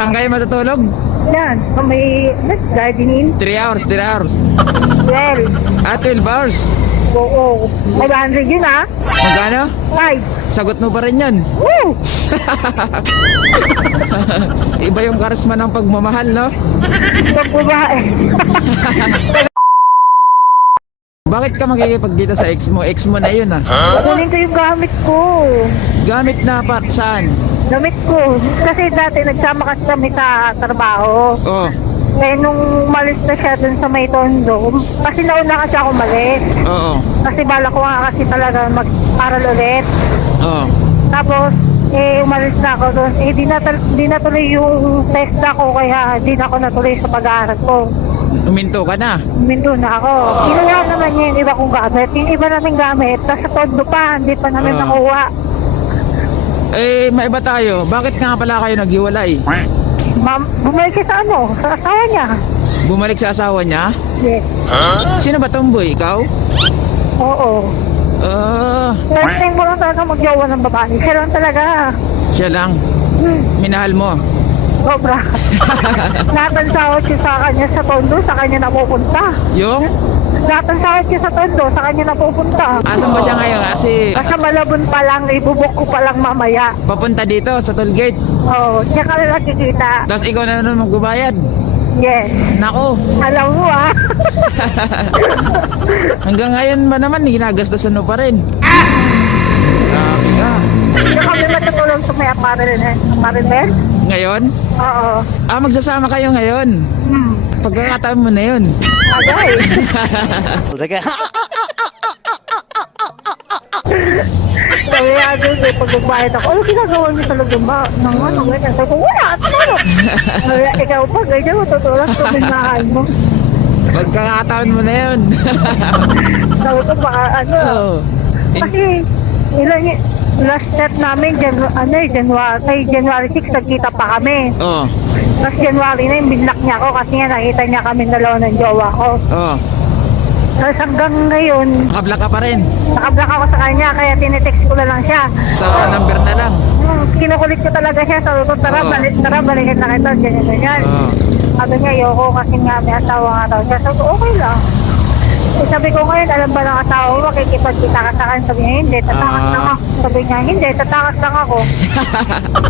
Saan kayo matutulog? Yan, sa may gardening. 3 hours, 3 hours. 12. 12 hours. Oo. 500 yun ah. Magkano? 5. Sagot mo pa rin yan. Woo! Iba yung karisma ng pagmamahal, no? Pagbabae. Bakit ka makikipagkita sa ex mo? Ex mo na yun, ah. Kunin ko yung gamit ko. Gamit na pa saan? Gamit ko. Kasi dati nagsama kasi kami sa trabaho. Oh, Eh, nung umalis na siya dun sa may tondo, kasi nauna kasi ako umalis. oo. Kasi bala ko nga kasi talaga mag-aral ulit. Oo. Tapos, umalis na ako doon. Di natuloy yung test ako, kaya di na ako natuloy sa pag-aaral ko. Uminto ka na. Minto na ako. Kinuha naman niya yung iba kong gamit. Yung iba namin gamit, nasa tondo pa, hindi pa namin Ah. nakuha. Maiba tayo. Bakit nga pala kayo naghiwalay? Ma'am, bumalik siya sa ano, sa asawa niya. Bumalik sa asawa niya? Yes. Sino ba tomboy? Ikaw? Oo. First time mo lang talaga mag-jowa ng babae. Siya lang talaga. Siya lang. Minahal mo. Sobra. Lahat ng sahod siya sa kanya sa tondo, sa kanya napupunta. Yung? Lahat ng sahod siya sa tondo, sa kanya napupunta. Asan ba siya ngayon? Kasi Kasi Malabon pa lang, ibubok ko pa lang mamaya. papunta dito sa toll gate. Oo, siya ka lang nakikita. Tapos ikaw na naman magbabayad. Yes. Nako. Alam mo ah. Hanggang ngayon ba naman ginagastosan mo pa rin? Grabe ka. Hindi kami matutulong sa may apartment. Ngayon? Oo. Magsasama kayo ngayon. Pagkakataon mo na yun. Agay. Sabi nga doon, pag nagbayad ako, ano ginagawa niyo talaga ba? Nang ano, ganyan. Sabi ko, wala, ano? Sabi, ikaw pa, ganyan mo, tutulak sa minahal mo. Pagkakataon mo na yun. Sabi ko, baka ano. Oo. Kasi, last step namin, January 6, nagkita pa kami. Oo. Tapos January na yung binlock niya ako kasi nga nakita niya kami dalawa ng jowa ko. Oo. Tapos hanggang ngayon, Nakablock ka pa rin. nakablock ako sa kanya kaya tinetext ko na lang siya. Sa number na lang. Kinukulit ko talaga siya. Sabi ko, tara, Oo. balikan na kita. Ganyan. Oo. Sabi niya, ayoko kasi nga may asawa nga daw siya. Sabi ko, okay lang. Sabi ko ngayon, alam ba ng asawa mo, makikipagkita ka sa akin? Sabi niya, hindi, tatakas lang ako. Sabi niya, hindi, tatakas lang ako.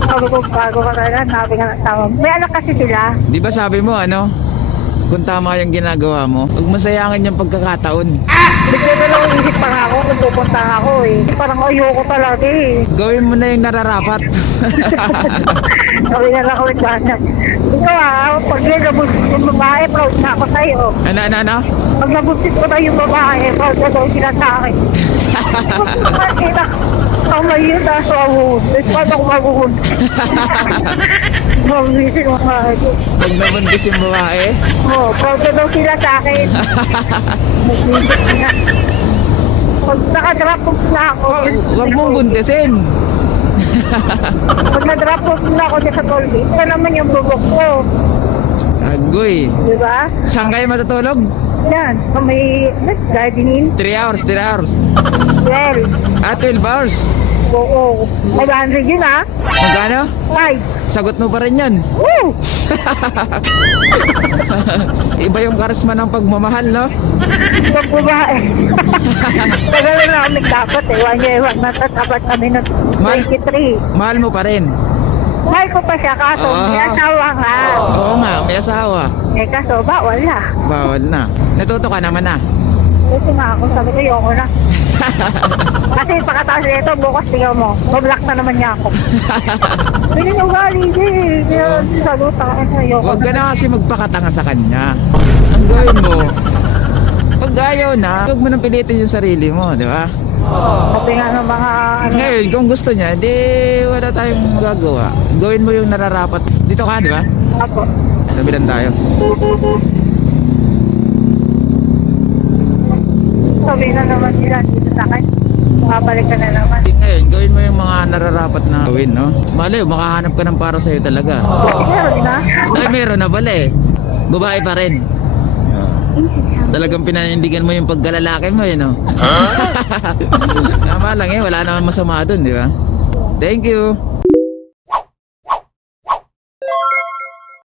Sabi ko, bago ka talaga, sabi nga ng asawa mo. May anak kasi sila. Di ba sabi mo ano? Kung tama yung ginagawa mo, huwag masayangin yung pagkakataon. Bigla na lang isip pa nga ako kung pupunta ako eh. Parang ayoko talaga eh. Gawin mo na yung nararapat. Sabi na lang ako nagkanan. Ikaw pag nabuntis yung babae, proud na ako sa'yo. Ano? Pag nabuntis ko na yung babae, proud na daw sila sa akin. Makita, kamay yun, taso ako. Paano ako mabuhun? Mabuhisin mo nga ito. Pag nabuntis yung babae, Oo, proud na daw sila sa akin. Magbibig na. Pag nakadrop off na ako. huwag mong buntisin. Pag na-drop off na ako sa tollgate, ito naman yung bubok ko. Agoy. Di ba? Saan kayo matutulog? Yan, sa may gardening. 3 hours, 3 hours. 12. 12 hours. Oo. 500 yun ah. Magkano? 5. Sagot mo pa rin yan. Woo! Iba yung karisma ng pagmamahal, no? Pagbabae. Tagal na kami dapat eh. 1 year, 1 month at dapat kami ng 23. Mahal mo pa rin. Mahal ko pa siya kaso may asawa nga. Oo nga, may asawa. Eh kaso bawal na. Bawal na. Natuto ka naman na. Gusto nga ako, sabi ko yoko na. Kasi pagkataas nito, bukas tingnan mo. Bablock na naman niya ako. Hindi nyo gali, hindi. Sagot ako sa yoko. Huwag ka na kasi magpakatanga sa kanya. Ang gawin mo, pag ayaw na, huwag mo nang pilitin yung sarili mo, di ba? Sabi nga ng mga ano. Ngayon, kung gusto niya, di wala tayong magagawa. Gawin mo yung nararapat. Dito ka, di ba? Ako. Tabilan tayo. Sabi na naman sila dito sa akin. Makabalik ka na naman. Ngayon, gawin mo yung mga nararapat na gawin, no? Malay, makahanap ka ng para sa'yo talaga. Meron na. Ay, meron na pala eh. Babae pa rin. Talagang pinanindigan mo yung pagkalalaki mo, no? Tama lang eh, wala naman masama dun, di ba? Thank you.